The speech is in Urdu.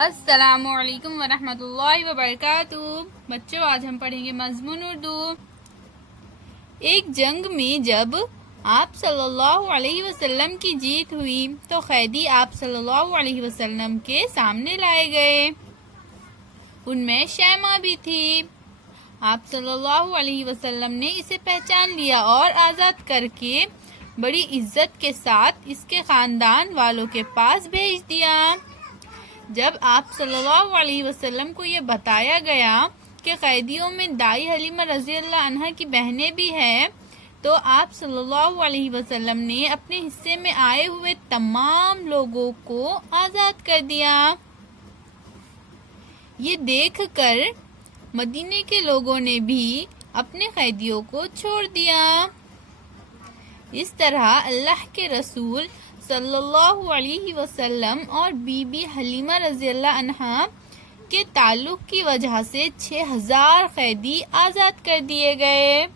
السلام علیکم ورحمۃ اللہ وبرکاتہ۔ بچوں، آج ہم پڑھیں گے مضمون اردو۔ ایک جنگ میں جب آپ صلی اللہ علیہ وسلم کی جیت ہوئی تو قیدی آپ صلی اللہ علیہ وسلم کے سامنے لائے گئے۔ ان میں شیمہ بھی تھی۔ آپ صلی اللہ علیہ وسلم نے اسے پہچان لیا اور آزاد کر کے بڑی عزت کے ساتھ اس کے خاندان والوں کے پاس بھیج دیا۔ جب آپ صلی اللہ علیہ وسلم کو یہ بتایا گیا کہ قیدیوں میں دائی حلیمہ رضی اللہ عنہا کی بہنیں بھی ہیں، تو آپ صلی اللہ علیہ وسلم نے اپنے حصے میں آئے ہوئے تمام لوگوں کو آزاد کر دیا۔ یہ دیکھ کر مدینے کے لوگوں نے بھی اپنے قیدیوں کو چھوڑ دیا۔ اس طرح اللہ کے رسول صلی اللہ علیہ وسلم اور بی بی حلیمہ رضی اللہ عنہا کے تعلق کی وجہ سے 6000 قیدی آزاد کر دیے گئے۔